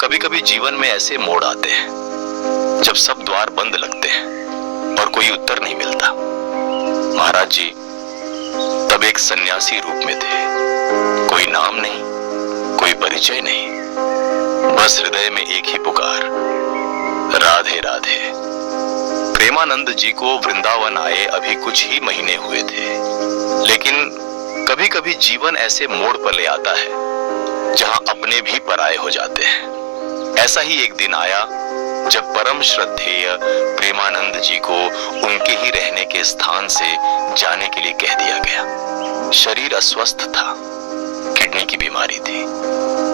कभी कभी जीवन में ऐसे मोड़ आते हैं जब सब द्वार बंद लगते हैं और कोई उत्तर नहीं मिलता। महाराज जी तब एक सन्यासी रूप में थे। कोई नाम नहीं, कोई परिचय नहीं, बस हृदय में एक ही पुकार, राधे राधे। प्रेमानंद जी को वृंदावन आए अभी कुछ ही महीने हुए थे, लेकिन कभी कभी जीवन ऐसे मोड़ पर ले आता है जहां अपने भी पराये हो जाते हैं। ऐसा ही एक दिन आया जब परम श्रद्धेय प्रेमानंद जी को उनके ही रहने के स्थान से जाने के लिए कह दिया गया। शरीर अस्वस्थ था, किडनी की बीमारी थी,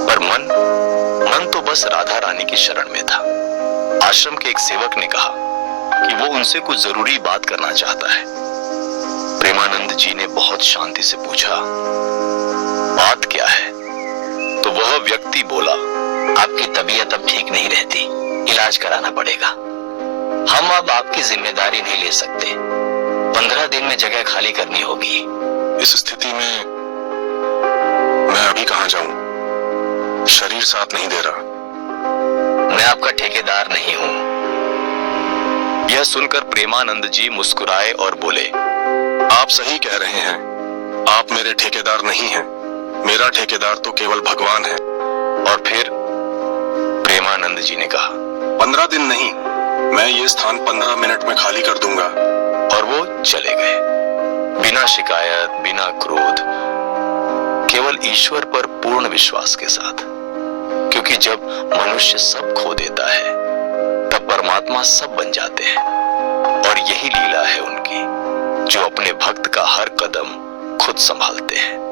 पर मन तो बस राधा रानी की शरण में था। आश्रम के एक सेवक ने कहा कि वो उनसे कुछ जरूरी बात करना चाहता है। प्रेमानंद जी ने बहुत शांति से पूछा, बात क्या है? तो वह व्यक्ति बोला, आपकी तबीयत अब ठीक नहीं रहती, इलाज कराना पड़ेगा। हम अब आपकी जिम्मेदारी नहीं ले सकते। 15 दिन में जगह खाली करनी होगी। इस स्थिति में मैं अभी कहां जाऊं? शरीर साथ नहीं दे रहा। मैं आपका ठेकेदार नहीं हूं। यह सुनकर प्रेमानंद जी मुस्कुराए और बोले, आप सही कह रहे हैं, आप मेरे ठेकेदार नहीं हैं। मेरा ठेकेदार तो केवल भगवान है। और फिर प्रेमानंद जी ने कहा, 15 दिन नहीं, मैं ये स्थान 15 मिनट में खाली कर दूंगा। और वो चले गए, बिना शिकायत, बिना क्रोध, केवल ईश्वर पर पूर्ण विश्वास के साथ। क्योंकि जब मनुष्य सब खो देता है तब परमात्मा सब बन जाते हैं। और यही लीला है उनकी, जो अपने भक्त का हर कदम खुद संभालते हैं।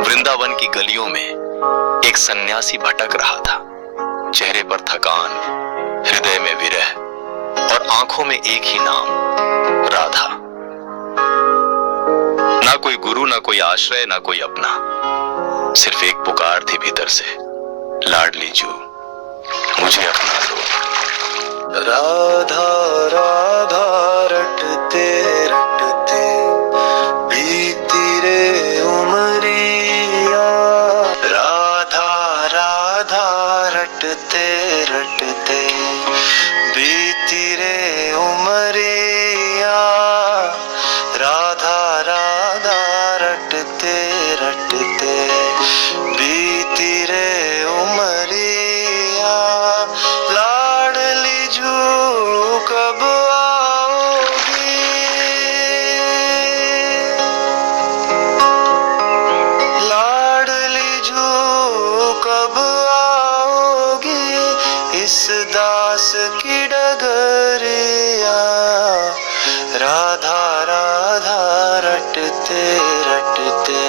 वृंदावन की गलियों में एक सन्यासी भटक रहा था। चेहरे पर थकान, हृदय में विरह और आंखों में एक ही नाम, राधा। ना कोई गुरु, ना कोई आश्रय, ना कोई अपना, सिर्फ एक पुकार थी भीतर से, लाडली जू मुझे अपना लो। राधा राधा रटते रटते बीती रे उमरिया। राधा राधा रटते रटते बीती रे उमरिया। राधा राधा रटते रटते बीती रे उमरिया। लाडली जू कब आओगी? लाडली जू कब आओगी? इस दास की डगरिया। राधा राधा रटते रटते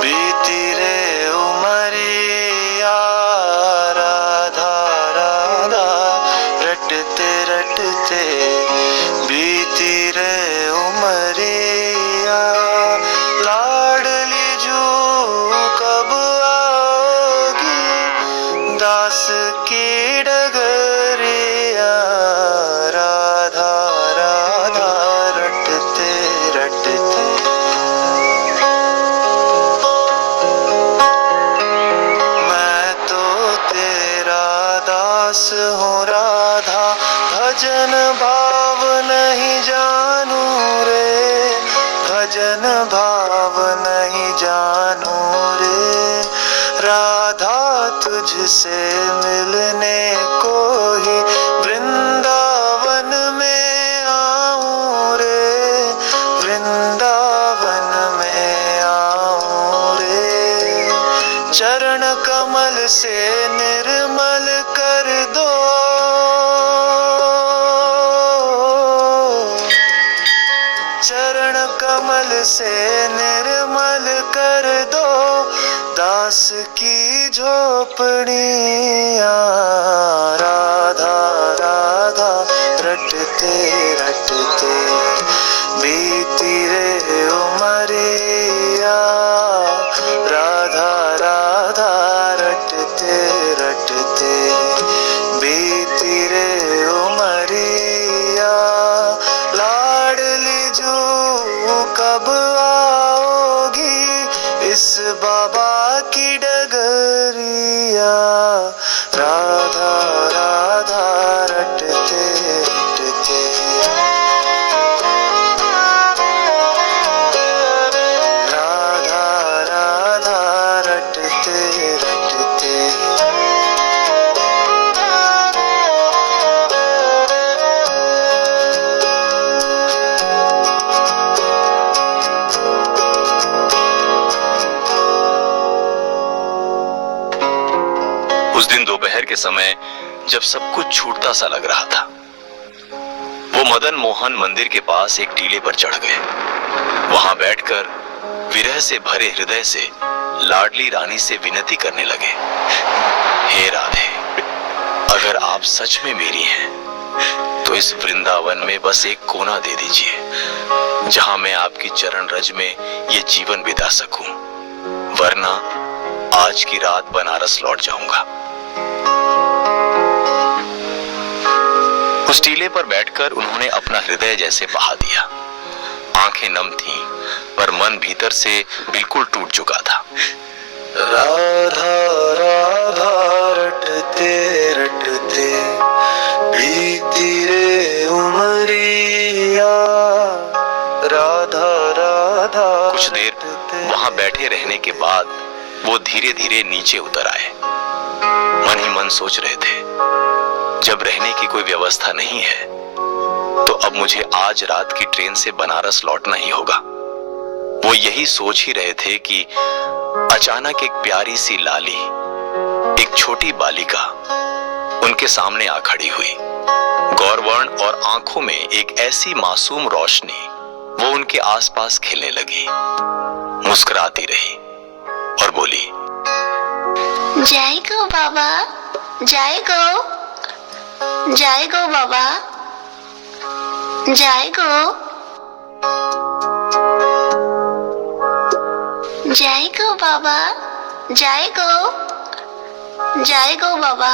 बीती रे उमरिया। राधा राधा रटते रटते बीती रे उमरिया। लाडली जू कब आओगी? दास की डगरिया। राधा राधा रटते रटते। मैं तो तेरा दास हूँ राधा, भजन भाव नहीं जानू रे। भजन भाव नहीं जानू रे। राधा तुझसे मिलने को ही वृंदावन में आऊं रे। वृंदावन में आऊं रे। चरण कमल से निर्मल कर दो। चरण कमल से निर्मल कर दो। दास की झोपड़ियाँ। राधा राधा रटते रटते बीती रे उमरिया। राधा राधा रटते रटते बीती रे उमरिया। लाडली जू कब आओगी? इस बाबा की डगरिया, राधा राधा रटते रटते। राधा राधा रटते रटते। उस दिन दोपहर के समय जब सब कुछ छूटता सा लग रहा था, वो मदन मोहन मंदिर के पास एक टीले पर चढ़ गए। वहां बैठकर विरह से भरे हृदय से लाडली रानी से विनती करने लगे, हे राधे, अगर आप सच में मेरी हैं, तो इस वृंदावन में बस एक कोना दे दीजिए, जहां मैं आपकी चरण रज में ये जीवन बिता सकूं, वरना आज की रात बनारस लौट जाऊंगा। उस टीले पर बैठकर उन्होंने अपना हृदय जैसे बहा दिया। आंखें नम थीं, पर मन भीतर से बिल्कुल टूट चुका था। राधा राधा रटते रटते, बीती रे उमरिया, राधा राधा। कुछ देर वहां बैठे रहने के बाद वो धीरे धीरे नीचे उतर आए। मन ही मन सोच रहे थे, जब रहने की कोई व्यवस्था नहीं है, तो अब मुझे आज रात की ट्रेन से बनारस लौटना ही होगा। वो यही सोच ही रहे थे कि अचानक एक प्यारी सी लाली, एक छोटी बालिका उनके सामने आ खड़ी हुई। गौरवर्ण और आंखों में एक ऐसी मासूम रोशनी, वो उनके आसपास खिलने लगी। मुस्कुराती रही और बोली, जय गो बाबा, जय गो, जय गो बाबा, जय गो, जय गो बाबा, जय गो, जय गो बाबा।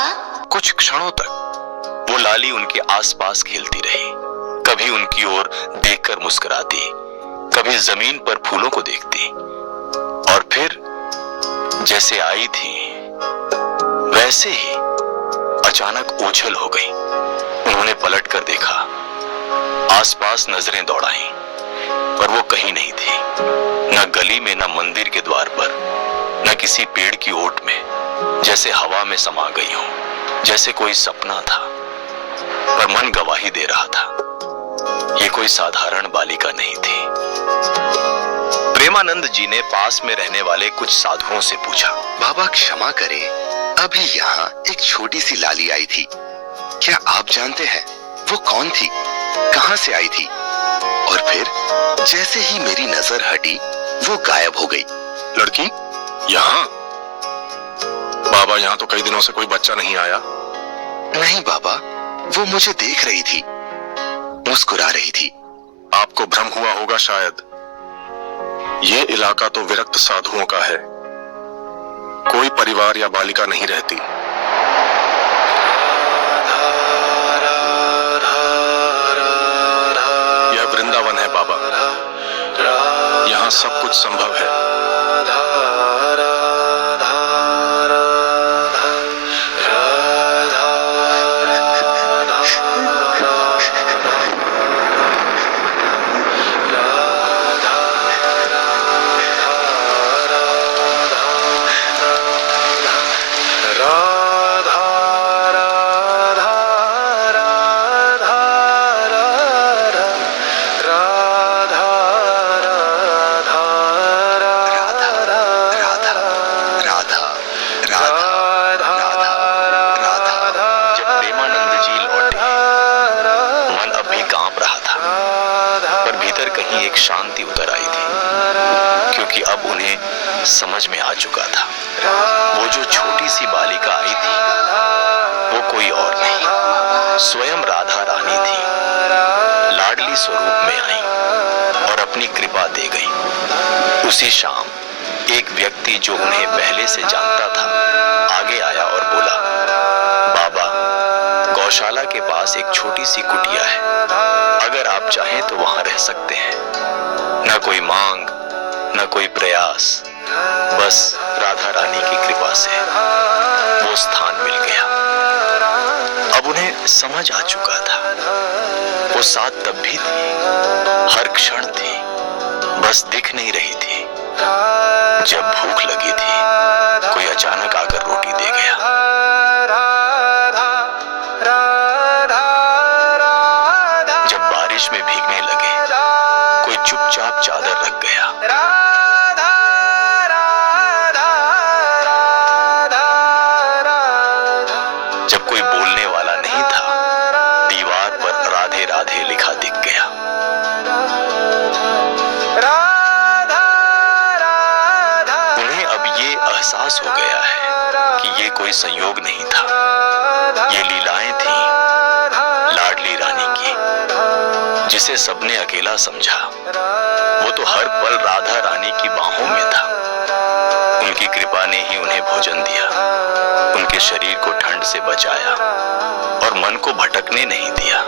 कुछ क्षणों तक वो लाली उनके आसपास खेलती रही, कभी उनकी ओर देखकर मुस्कुराती, कभी जमीन पर फूलों को देखती, और फिर जैसे आई थी वैसे ही अचानक ओझल हो गई। उन्होंने पलटकर देखा, आसपास नजरें दौड़ाईं, पर वो कहीं नहीं थी, न गली में, न मंदिर के द्वार पर, न किसी पेड़ की ओट में, जैसे हवा में समा गई हो, जैसे कोई सपना था। पर मन गवाही दे रहा था, ये कोई साधारण बालिका नहीं थी। प्रेमानंद जी ने पास में रहने वाले कुछ साधुओं से पूछा, बाबा क्षमा करें, अभी यहाँ एक छोटी सी लाली आई थी, क्या आप जानते हैं वो कौन थी, कहाँ से आई थी? और फिर जैसे ही मेरी नजर हटी वो गायब हो गई। लड़की यहाँ? बाबा, यहाँ तो कई दिनों से कोई बच्चा नहीं आया। नहीं बाबा, वो मुझे देख रही थी, मुस्कुरा रही थी। आपको भ्रम हुआ होगा शायद। ये इलाका तो विरक्त साधुओं का है, कोई परिवार या बालिका नहीं रहती। यह वृंदावन है बाबा, यहाँ सब कुछ संभव है। एक शांति उतर आई थी, क्योंकि अब उन्हें समझ में आ चुका था, वो जो छोटी सी बालिका आई थी वो कोई और नहीं, स्वयं राधा रानी थी। लाडली स्वरूप में आई और अपनी कृपा दे गई। उसी शाम एक व्यक्ति जो उन्हें पहले से जानता था आगे आया और बोला, बाबा, गौशाला के पास एक छोटी सी कुटिया है, अगर आप चाहें तो वहां रह सकते हैं। न कोई मांग, न कोई प्रयास, बस राधा रानी की कृपा से वो स्थान मिल गया। अब उन्हें समझ आ चुका था, वो साथ तब भी थी, हर क्षण थी, बस दिख नहीं रही थी। जब भूख लगी थी, कोई अचानक आकर रोटी दे गया। जब बारिश में भीगने लगे, कोई चुपचाप चादर रख गया। जब कोई बोलने वाला नहीं था, दीवार पर राधे राधे लिखा दिख गया। उन्हें अब ये एहसास हो गया है कि ये कोई संयोग नहीं था, ये लीलाएं थीं लाडली रानी की, जिसे सबने अकेला समझा। वो तो हर पल राधा रानी की बाहों में था। उनकी कृपा ने ही उन्हें भोजन दिया, उनके शरीर को ठंड से बचाया और मन को भटकने नहीं दिया।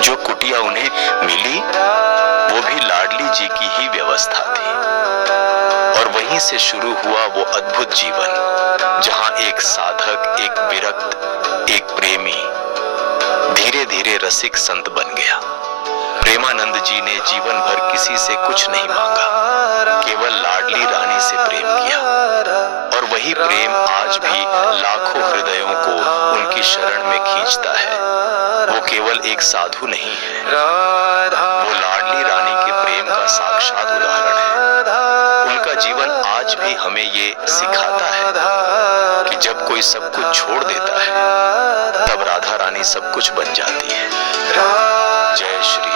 जो कुटिया उन्हें मिली, वो भी लाडली जी की ही व्यवस्था थी। और वहीं से शुरू हुआ वो अद्भुत जीवन, जहां एक साधक, एक विरक्त, एक प्रेमी धीरे धीरे रसिक संत बन गया। प्रेमानंद जी ने जीवन भर किसी से कुछ नहीं मांगा, केवल लाडली रानी से प्रेम किया। और वही प्रेम आज भी लाखों हृदयों को उनकी शरण में खींचता है। वो केवल एक साधु नहीं है, वो लाडली रानी के प्रेम का साक्षात उदाहरण है। उनका जीवन आज भी हमें ये सिखाता है कि जब कोई सब कुछ छोड़ देता है, तब राधा रानी सब कुछ बन जाती है। जय श्री